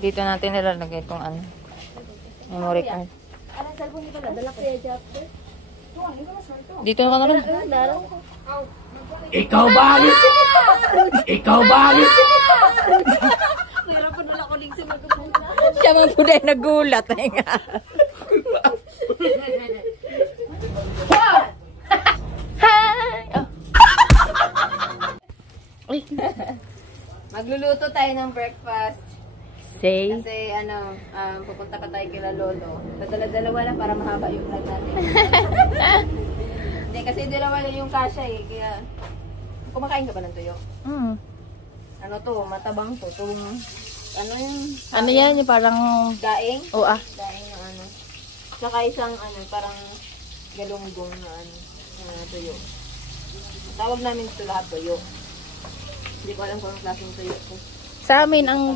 Dito natin nilalagay itong ano, memory card. Dito na ka na. Ikaw bakit? Ikaw bakit? Siya man po dahil nagulat. Magluluto tayo ng breakfast. Say. Kasi pupunta pa tayo kila Lolo. Dala-dalawa lang para mahaba yung vlog natin. Hindi, kasi dalawa lang yung kasya eh. Kaya, kumakain ka ba ng tuyo? Ano to, matabang to. Ano yung... Ano yan? Yung parang... Daing? Oo Daing na ano. Saka isang parang galunggong na tuyo. Tawag namin ito lahat tuyo. Hindi ko alam kung anong klaseng tuyo ito. Sa amin, ang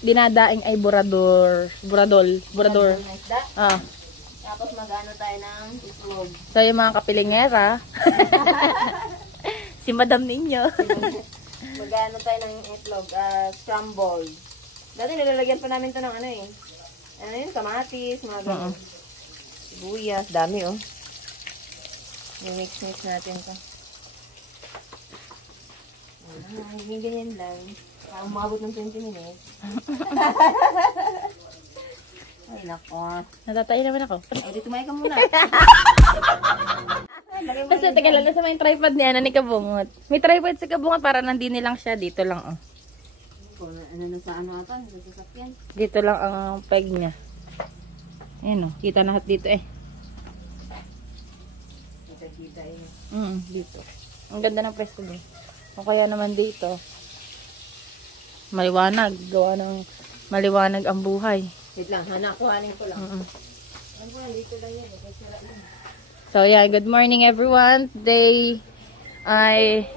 dinadaing ay burador. Burador. Na isda. Tapos mag-ano tayo ng itlog. So, yung mga kapilingera. Si madam ninyo. Mag-ano tayo ng itlog. Scrambled. Dati nilalagyan pa namin ito ng ano yun, kamatis, mga ganun. Sibuyas, dami oh. I-mix natin ito. Hindi ganyan lang. Umabot ng 20 minutes. Ay, nako. Natatayo naman ako. Ay, dito tumayo ka muna. Kasi tagal lang sa may tripod niya ni Kabungot. May tripod si Kabungot para nandini lang siya. Dito lang oh. Ano na sa ano ata? Sa sasakyan. Dito lang ang peg niya. Ayan oh. Kita na dito eh. Kita eh. Dito. Ang ganda ng presko doon. O kaya naman dito. Maliwanag. Gawa ng maliwanag ang buhay. Wait lang, kuhanin ko lang. Dito lang yan. So yeah, good morning everyone. Today ay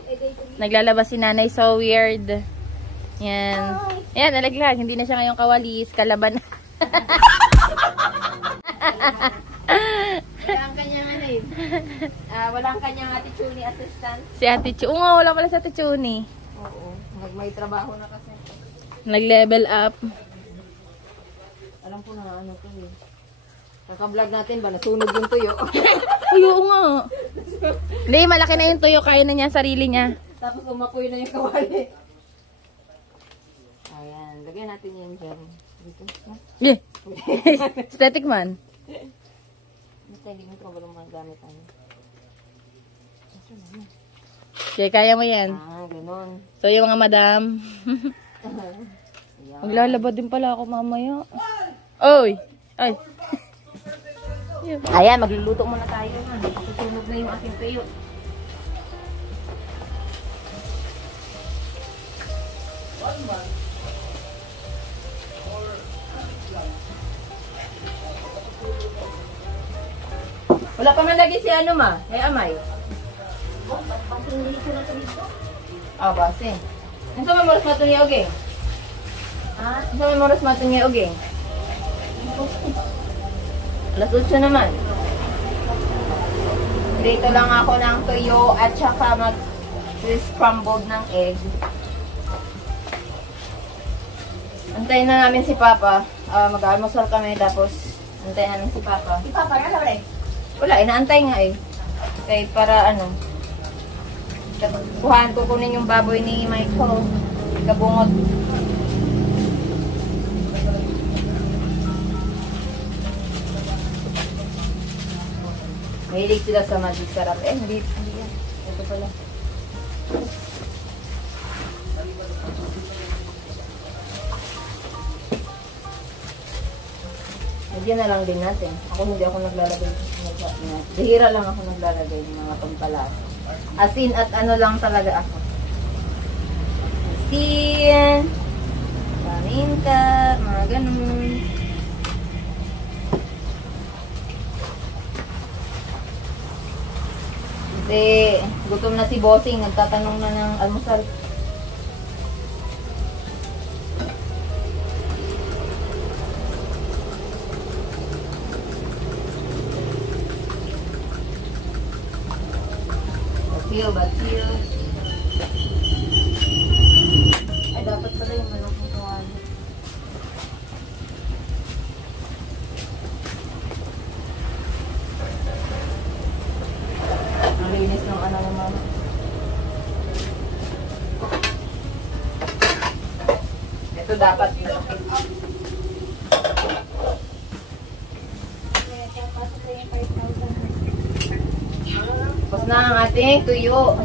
naglalabas si Nanay So Weird. Yan. Yan, nalaglag. Hindi na siya ngayong kawalis. Kalaban. Walang kanyang Ate Chuni assistant. Si Ate Chuni. Oo, wala pala si Ate Chuni. Oo. May trabaho na kasi. Nag-level up. Alam ko na ano to eh. Kaka-vlog natin ba? Nasunog yung tuyo. Ay, oo nga. Hindi, malaki na yung tuyo. Kaya na niya sarili niya. Tapos umapoy na yung kawali. Ayan. Lagyan natin yung dyan. Dito. Yeah. Aesthetic man. Hindi mo ito walang mga gamit. Okay, kaya mo yan. Ganun. So, yung mga madam. Maglalaba din pala ako mamaya. Oy! Ay! Ayan, magluluto muna tayo. Susunog na yung aking tuyo. Wala pa man lagi si ano ma? Amay. Base. Ano may moros matong yung ogeng? Ano may moros matong yung ogeng? Alas 8 naman. Dito lang ako ng tuyo at saka mag-scrambled ng egg. Antayin na namin si Papa. Mag-almusal kami tapos antayin namin si Papa. Si Papa, ano ba rin? Wala, inaantay nga eh. Okay, para kukunin yung baboy ni Michael. Kabungot. Mahilig sila sa magic sarap. Hindi yan. Ito pala. Lagyan na lang din natin. Hindi ako naglalagay. Bihira lang ako naglalagay ng mga pampalas. Asin at ano lang talaga ako. Asin, paminta, mga ganun. Kasi gutom na si Bossing, nagtatanong na ng almusal. Batil. Ay, dapat pala yung malaki tuwan. Ito dapat malaki. Tapos na ang ating tuyo.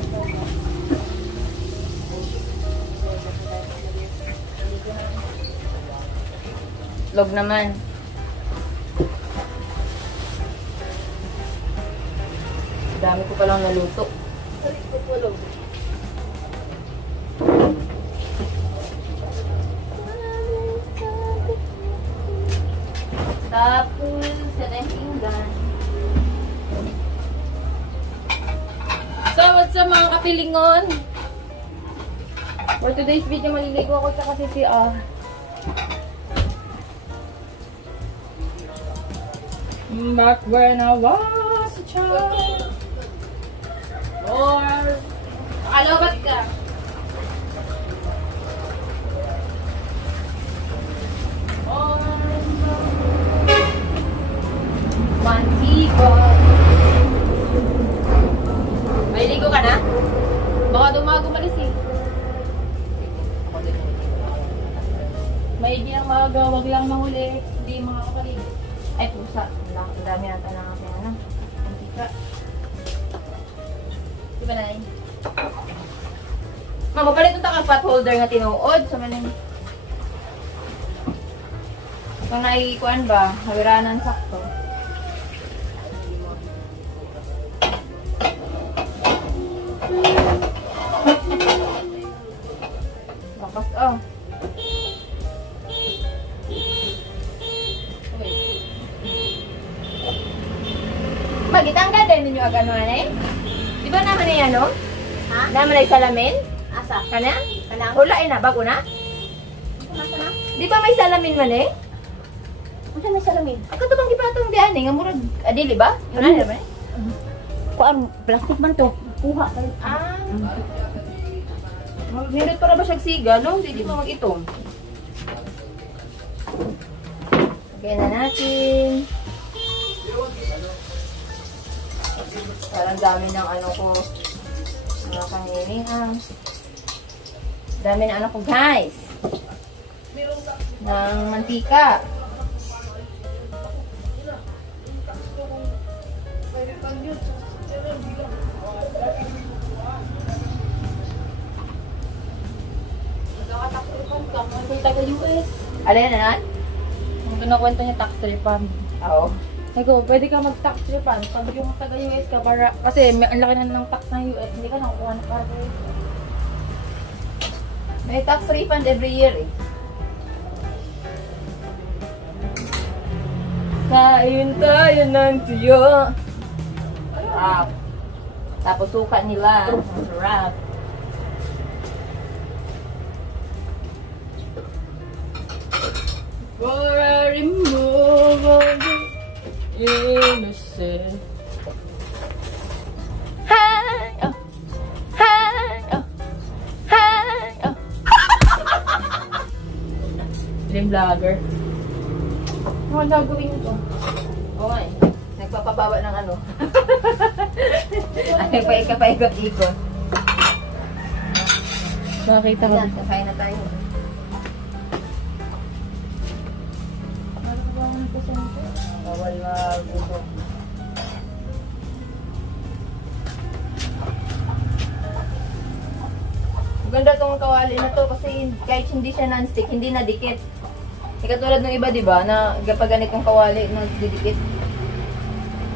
Log naman. Dami ko palang naluto. Tapos, sa pinggan. So, what's up mga kapilingon? For today's video, maliligo ako sa CCR. Back when I was a child. Or, nakalobat ka. Mantigo. May ligo ka na? Baka dumago malis eh. Maigi ang maaga, wag lang mahuli. Hindi mga kapalid. Ay, pusa. Ang dami nata na kasi ano. Mantika. Di ba na eh? Mama, palit ito ka pot holder nga tinuod. Sa manin. Kung naikuan ba, hawiranan sakto. Lakas oh. Magitanggal din ninyo agad naman eh. Di ba naman eh ano? Ha? Naman ay salamin? Asa? Kana? Kana? Hulain na, bago na? Kana? Di ba may salamin man eh? Ano may salamin? Ang katubang gipatong diyan eh, nga murag adili ba? Ano na ba eh? Kuan, plastic man to. Kuha kayo. Ah. Minute para ba siyang siga, no? Hindi mo mag-itong. Lagyan na natin. Parang dami ng ano ko. Mga pangiling dami ng ano ko, guys. Ng mantika. Taga-US. Alin na nan? Ang kinakwento niya tax refund. Oo. Sabi ko, pwede ka mag-tax refund pag yung taga-US ka para, kasi may ang laki na ng tax ng US, hindi ka nakukuha ng para May tax refund every year eh. Kain tayo ng tuyo. Sarap. Tapos suka nila. Sarap. For I remove all the innocent. Hi! Oh! Hi! Oh! Hi! Oh! Film vlogger. Ano gagawin ito? Oo nga eh. Nagpapabawa ng ano. Ay, paikot-ikot. Nakakita ko. Yan, kakain na tayo. Bawal maguto. Maganda tong kawali na to kasi kahit hindi siya non-stick, hindi na dikit. Katulad ng iba, di ba, na kapag ganitong kawali, nagdidikit.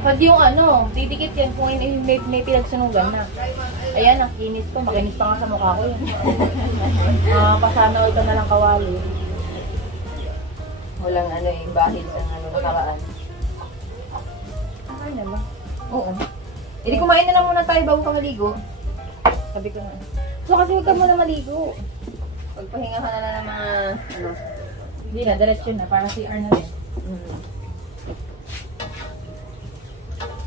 Pag yung ano, didikit yan kung may pinagsunugan na. Ayan, ang kinis ko. Makinis pa nga sa mukha ko yun. Pasana ka na lang kawali. Walang ano eh, bahid sa ano, nakaraan. Okay na ba? Oo. Hindi kumain na lang muna tayo bago ka maligo. Sabi ko nga. So kasi huwag ka muna maligo. Pagpahinga ka na ng mga, ano, Hindi na, diretso na. Para CR na rin.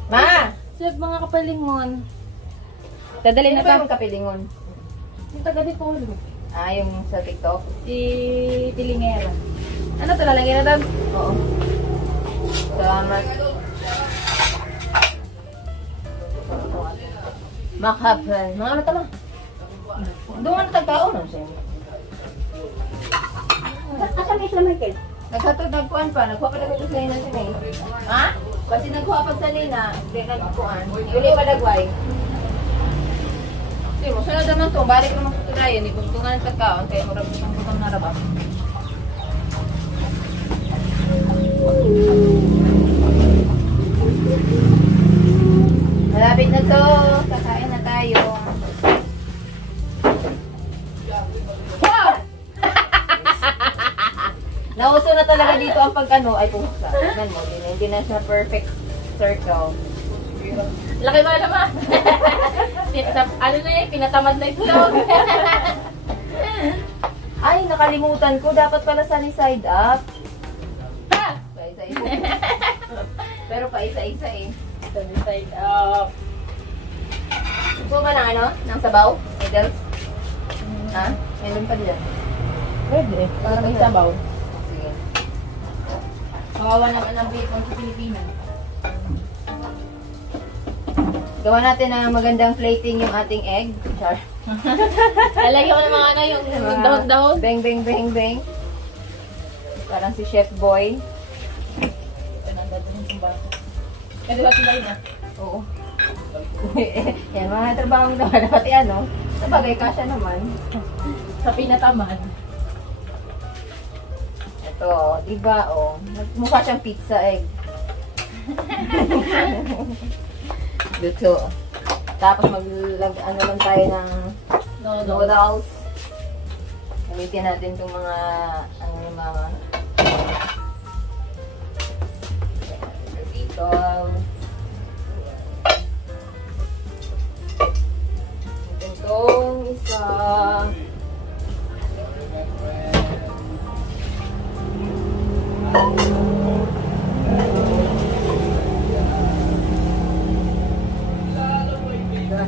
Ma! So mga kapalingon, dadali Sino na ba ta. yung kapilingon? Yung taga-dipolo. Ah, yung sa TikTok? Si Tilingera. Ano to, lalagyan na doon? Oo. Salamat. Makapal. Mga ano tama? Doon nga natagtaon. Ano sa'yo? sila Michael. Nagkuhan pa. Nagkuha pa nagkuhan sa Nina si May. Ha? Kasi nagkuha pa sa Nina. Hindi nagkuhan. Yuli pa nagway. Hindi mo, sunod naman to. Balik naman ko try. Hindi kung tungan sa kaon. Kaya murag isang putang naraba. Malapit na to. Kakain na tayo. Wow! Nauso na talaga dito ang pagkano. Ay, pumunta. Tignan mo. Hindi na siya perfect circle. Laki ba naman? Ano na yun? Pinatamad na ito. Ay, nakalimutan ko. Dapat pala sunny side up. Ha! Paisa-isa. Pero paisa-isa eh. Sunny side up. Gusto ba ng ano? Ng sabaw? Noodles? Ha? Meron pa dyan. Pwede. Para may sabaw. Sige. Kawawa naman ang bacon sa Pilipinas. Gawa natin ng magandang plating yung ating egg. Char. Lalagyan ko ng mga ano yung dahon-dahon. Bang, bang, bang, bang. Parang si Chef Boy. Kasi ba sila yun? Oo. Yan, mga trabaho mo naman. Pati ano, sabagay kasya naman. Sa pinatamad. Ito, diba, oh. Mukha siyang pizza egg. Luto. Tapos ano lang tayo ng noodles. Gamitin natin itong mga, ano yung mga dito. Itong isa.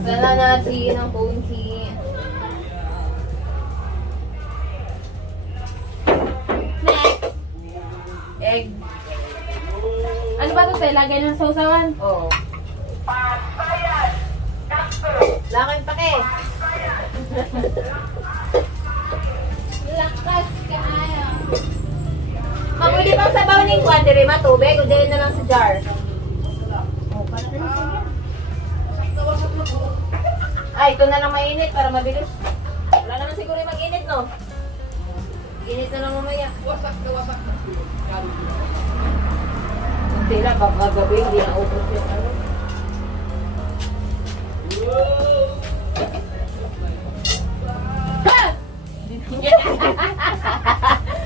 Sana natin ang konti. Next! Egg. Ano ba ito tayo? Lagay ng sausawan? Oo. Wala kang pake. Lakas ka ayaw. Mapuli pang sabaw ng kwadere, matubig. O dahil na lang sa jar. Ay, ito na lang mainit para mabilis. Wala naman siguro yung mag-init, no? Init na lang mamaya. Wasak na wasak na. Hindi lang, baka gabi, hindi na upos yung ano.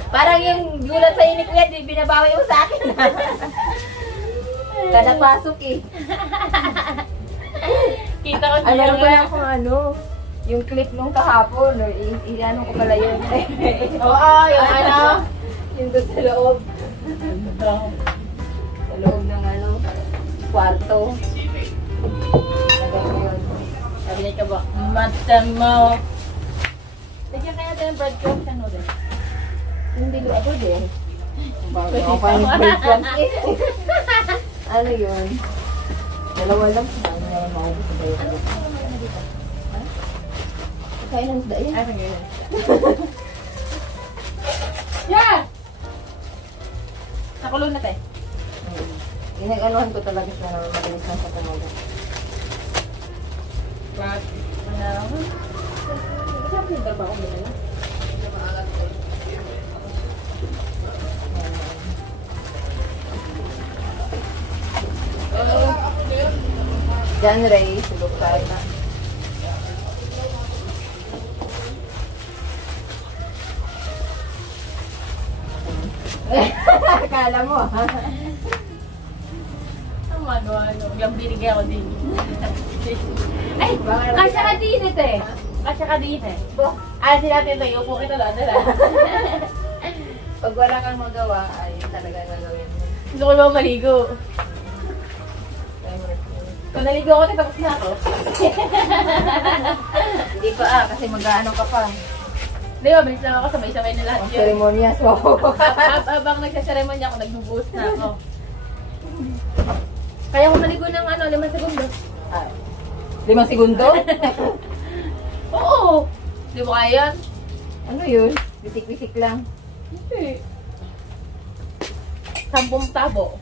Parang yung gulat sa init ko yan, di binabawi mo sa akin. Kada pasok eh. Kita ko Alam ko lang kung ano, yung clip nung kahapon, or i-ano ko pala yun. Oo, yung ano. Yung doon sa loob. Sa loob ng ano, kwarto. Lagay ko yun. Sabi niya ka ba? Mata mo. Bigyan kaya tayo ng breadcrumbs sa noodles. Hindi ko ako din. Pwede Ako pa yung breadcrumbs eh. Ano yun? Dalawa lang. Ano na yung maubos sa bayo? Kain ng isda yun. Ay, sige. Yeah! Nakulo na tayo. Ginag-anuhan ko talaga siya na mabilis lang sa tumaga. Bakit? Ano? Sabi yung trabaho mo na. John Ray, sulok ka na. Akala mo, ha? Ang magawa, no? Yung binigay ako din. Ay, kasya ka din ito eh. Kasya ka din eh. Alisin natin ito. Iupo kita lang. Pag wala kang magawa, ay talaga gagawin mo. Gusto ko ba maligo? Kung naligo ako, tapos na ako. Hindi pa kasi mag-ano ka pa. Di ba, bilis lang ako, sabay-sabay na lahat Ang yun. ceremonias, wow. Habang nagsaseremonya ako, nagbubuhos na ako. Kaya ako maligo ng 5 segundo. 5 segundo? Oo! Di mo kaya yan? Ano yun? Bisik-bisik lang. Hindi. 10 tabo.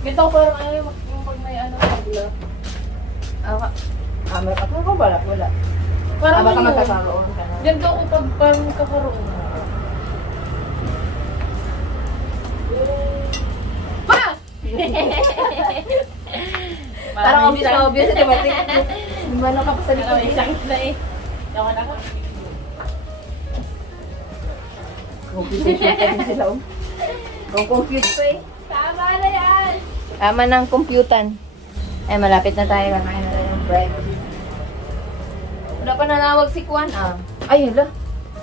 Ganito ko parang ano yung pag may ano pagla. May ako ko wala. Parang Baka ano, magkakaroon ka na. ganito ko pag parang kakaroon. Pa! Parang obvious ito ba? Ano ka pa sa likod? Sakit na eh. Yawan ako. Computation ka din sila. Kung compute ko eh. Tama na yan! Tama ng computan. Ay, malapit na tayo. Kakain na tayo ng bread. Wala pa nanawag si Kwan ah. Ay, hala.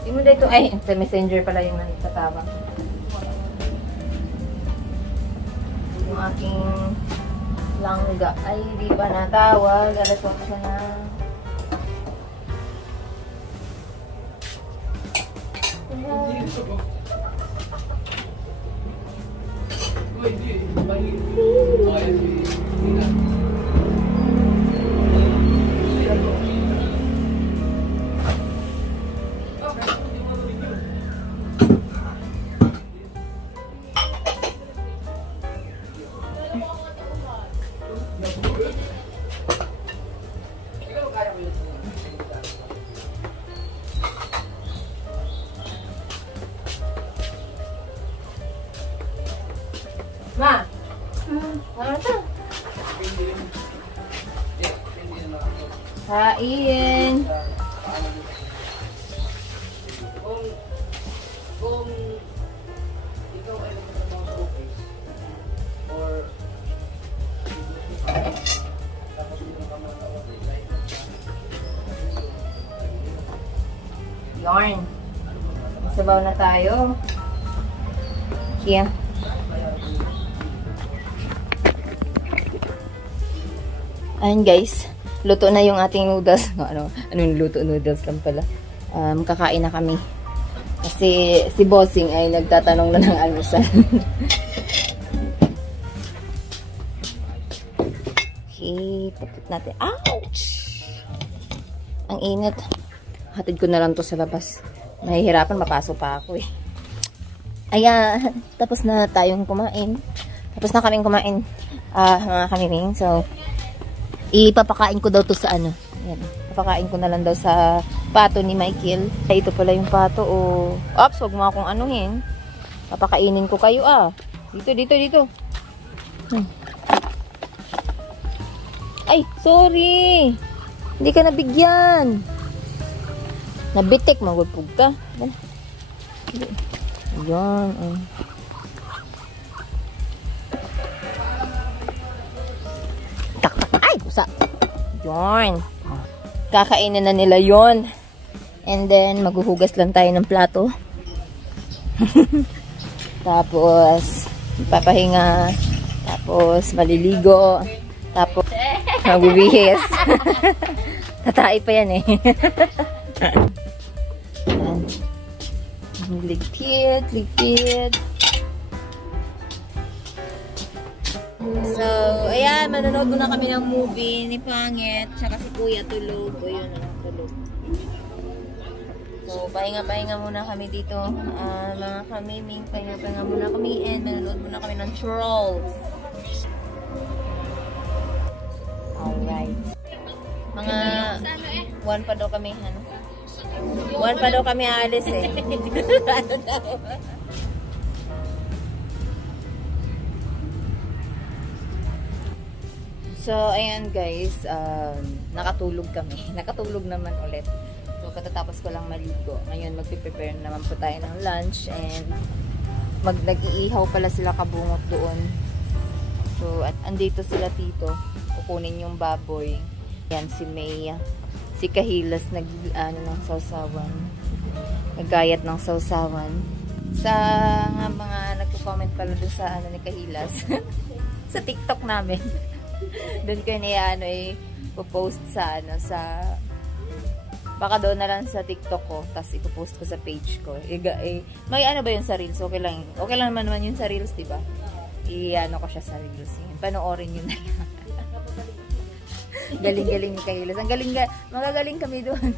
Hindi mo dito. Ay, sa messenger pala yung nagtatawag. Yung aking langga. Ay, di pa natawag. Alas 8 na. Ma! Ano ito? Kain! Kung ikaw ay magtatrabaho sa office or tapos hindi ka mga office right? Yarn. Sabaw na tayo. Yeah. Ayun guys, luto na yung ating noodles. Anong luto? Noodles lang pala. Kakain na kami. Kasi si Bossing ay nagtatanong na ng almusal. Okay, tapos natin. Ouch! Ang init. Hatid ko na lang to sa labas. Mahihirapan, mapasok pa ako eh. Ayan, tapos na tayong kumain. Tapos na kaming kumain, mga kamiming. So, ipapakain ko daw to sa ano. Ayan, papakain ko na lang daw sa pato ni Michael. Ay, ito pala yung pato. Oh. Ops, huwag mo akong anuhin. Papakainin ko kayo ah. Dito. Ay, sorry. Hindi ka nabigyan. Nabitik, magulpog ka. Ayan. Ay, busa. Ayan. Kakainin na nila yon. And then, maghuhugas lang tayo ng plato. Tapos, papahinga. Tapos, maliligo. Tapos, magbibihis. Tatay pa yan eh. Ligpit. So, ayan, manonood muna kami ng movie ni Pangit. Tsaka si Kuya tulog. O yun, tulog. So, pahinga muna kami dito. Mga kamiming, pahinga muna kami. And manonood muna kami ng Trolls. Alright. Mga 1 pa daw kami, ano? 1 pa daw kami aalis eh. So, ayan guys, nakatulog kami. Nakatulog naman ulit. So, katatapos ko lang maligo. Ngayon, magpiprepare naman po tayo ng lunch and nag-iihaw pala sila kabungot doon. So, at andito sila tito. Kukunin yung baboy. Yan, si May. Si Kahilas ng sausawan. Naggayat ng sausawan. Sa mga nagko-comment pala dun sa ni Kahilas. Sa TikTok namin. Doon ko i-post sa baka doon na lang sa TikTok ko, tapos ipo-post ko sa page ko. May ano ba yun sa Reels? Okay lang naman yun sa Reels, diba? I-ano ko siya sa Reels. Panoorin yun na lang. Galing-galing ni Kailas. Ang galing, magagaling kami doon.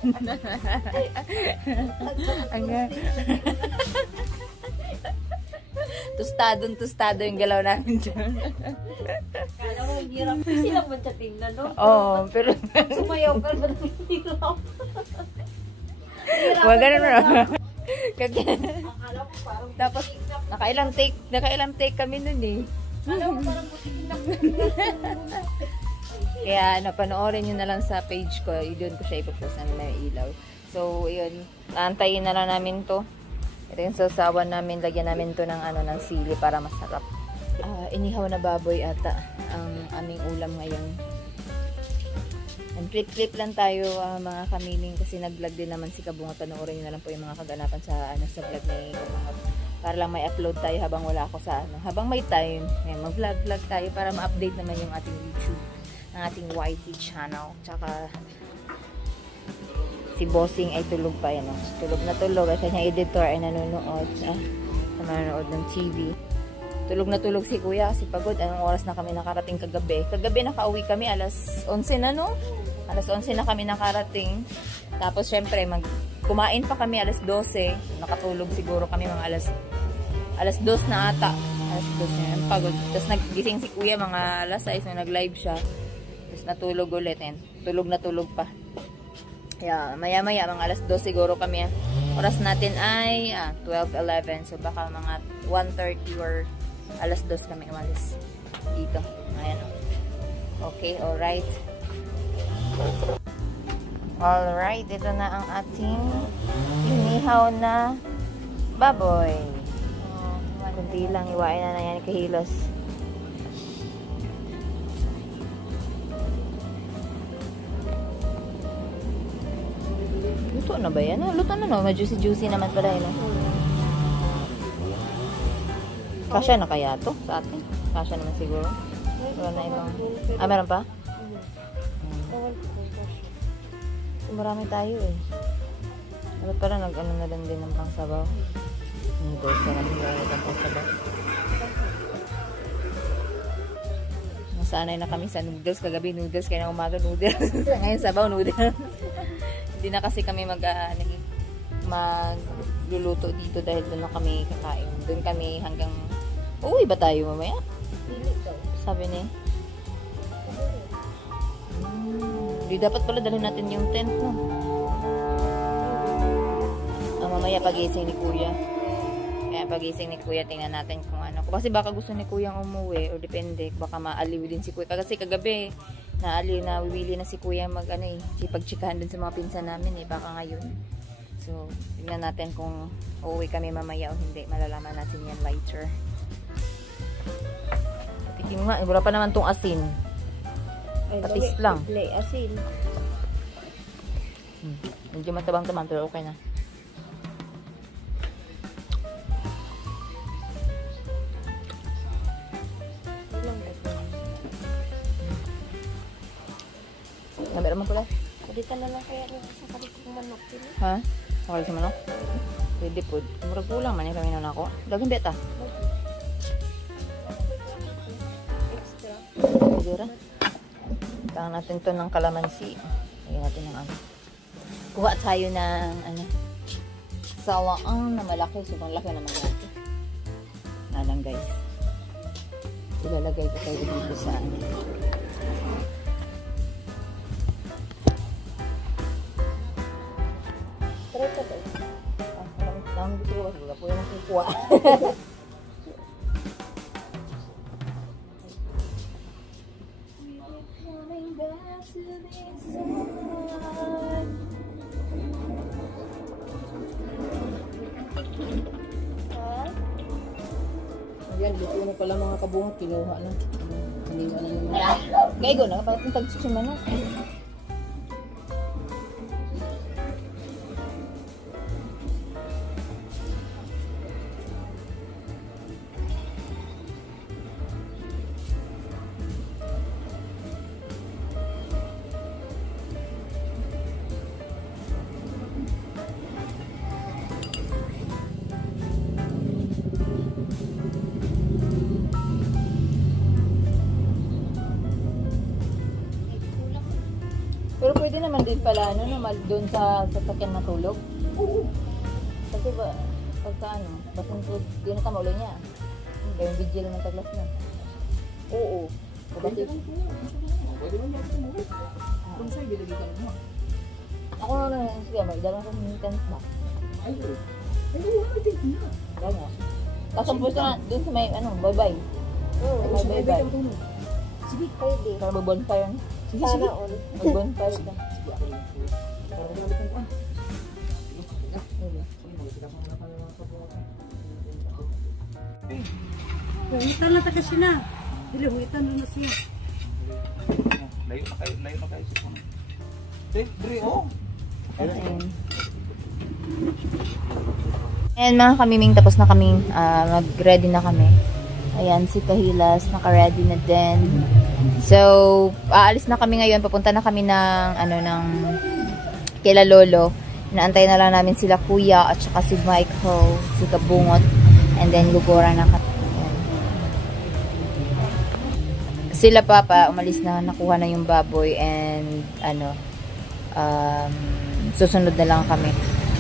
Tustado yung galaw namin dyan. Kala mo, hirap. Sila mo sa tingnan, no? Oo, pero... Sumayaw ka ba ng hirap? Wag ganun na. Akala ko parang Tapos, nakailang take kami nun eh. akala ko parang butikin na. Kaya, panoorin nyo na lang sa page ko. Doon ko siya ipopost na may ilaw. So, yun. Antayin na lang namin to. Ito yung sasawan namin. Lagyan namin to ng, ng sili para masarap. Inihaw na baboy ata ang aming ulam ngayon. And flip lang tayo mga kamiling kasi nag-vlog din naman si Kabungot. Panoorin nyo na lang po yung mga kaganapan sa vlog ni Kabungot. Para lang may upload tayo habang wala ako sa habang may time. Mag-vlog tayo para ma-update naman yung ating YouTube, ang ating YT channel. Tsaka si Bossing ay tulog pa yan. Tulog na tulog. At kanyang editor ay nanonood. Nanonood ng TV. Tulog na tulog si Kuya kasi pagod. Anong oras na kami nakarating kagabi? Kagabi nakauwi kami alas 11 na, no? Alas 11 na kami nakarating. Tapos syempre kumain pa kami alas 12. So, nakatulog siguro kami mga alas 2 na ata. Alas 2 na. Pagod. Tapos nagising si Kuya mga alas 6 na nag-live siya. Tapos natulog ulit. Tulog na tulog pa. Kaya maya-maya mga alas 2 siguro kami. Oras natin ay 12:11. So baka mga 1:30 or alas 2 kami umalis dito. Ayan. Okay, alright. Alright, ito na ang ating inihaw na baboy. Kunti lang, iwain na yan kahilos. Luto na ba yan? Luto na, no? Ma-juicy-juicy naman pala yun. Kasya na kaya to sa atin? Kasya naman siguro. Wala na ibang... meron pa? Marami tayo eh. Dapat pala nag-ano na lang din ng pangsabaw. Noodles na lang ng pangsabaw. Nasanay na kami sa noodles. Kagabi noodles, kaya na umaga noodles. Ngayon sabaw noodles. Hindi na kasi kami magluluto dito dahil doon na kami kakain. Doon kami hanggang... Uwi ba tayo mamaya? Sabi niya. Di dapat pala dalhin natin yung tent, no? Mamaya pagising ni Kuya. Kaya pagising ni Kuya, tingnan natin kung ano. Kasi baka gusto ni Kuya umuwi, o depende. Baka maaliw din si Kuya. Kasi kagabi, nawili na si Kuya pagchikahan dun sa mga pinsan namin, Baka ngayon. So, tingnan natin kung uuwi kami mamaya o hindi. Malalaman natin yan later. Patikim nga, wala pa naman tong asin. Patis lang. Asin. Medyo matabang-tabang pero okay na. Nabi naman pala. Kadita na lang kaya sa kalitong manok. Ha? Sa kalitong manok? Pwede po. Murag kulang man yung kami nun ako. Dagang beta. Extra. Sigura. Tangan natin to ng kalamansi. Lagyan natin ng Kuha tayo ng sawaang na malaki. Sobrang laki naman natin. Na lang guys. Ilalagay ko tayo dito sa Try ka ba? Ang gusto ko kasi wala po yung kukuha. Ayan, luto na pala mga kabungot. Kinuha na. Hiniwa na naman. Gaigo na, parang yung tagsisimba na. Pero pwede naman din pala, ano, doon sa sasakyan matulog. Kasi ba, pagka ano, basang tulog, di na tama ulo niya. Kaya yung vigil naman taglas na. Oo. Kasi, Pwede mo natin mo. Kung sa'yo, bilagay ka mo. ako na lang, sige, may dalang ko maintenance ba? Ay, wala natin na. Kaya. Tapos ang pwesto na, doon sa may, ano, bye-bye. May bye-bye. Sige. Pwede. Para mag-bonfire na. Sige, Sana sige. all. Mag-bonfire ka. Sige, ako lang. Para kumalik ang kuwan. Huwitan na taga siya na. Dili, huwitan na siya. Layo na kayo sa kuwan. Dre, oh. Ayan. Ayan mga kamiming, tapos na kaming mag-ready na kami. Ayan, si Kahilas, naka-ready na din. So, aalis na kami ngayon. Papunta na kami ng, ano, ng kila Lolo. Inaantay na lang namin sila Kuya at saka si Michael, si Kabungot. And then, gugura na kami. Ayan. Sila Papa, umalis na, nakuha na yung baboy and, ano, susunod na lang kami.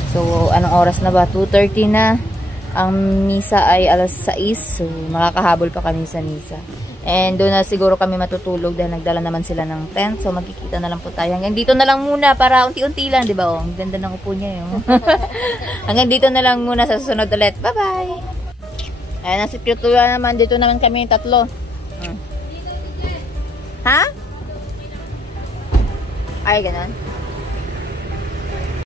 So, anong oras na ba? 2:30 na. Ang misa ay alas 6. So, makakahabol pa kami sa misa. And doon na siguro kami matutulog dahil nagdala naman sila ng tent. So, magkikita na lang po tayo. Hanggang dito na lang muna para unti-unti lang, di ba? Oh, ang ganda ng upo niya yun. Hanggang dito na lang muna sa susunod ulit. Bye-bye! Ayan, nasa Piutula naman. Dito naman kami tatlo. Ha? Ay, ganun.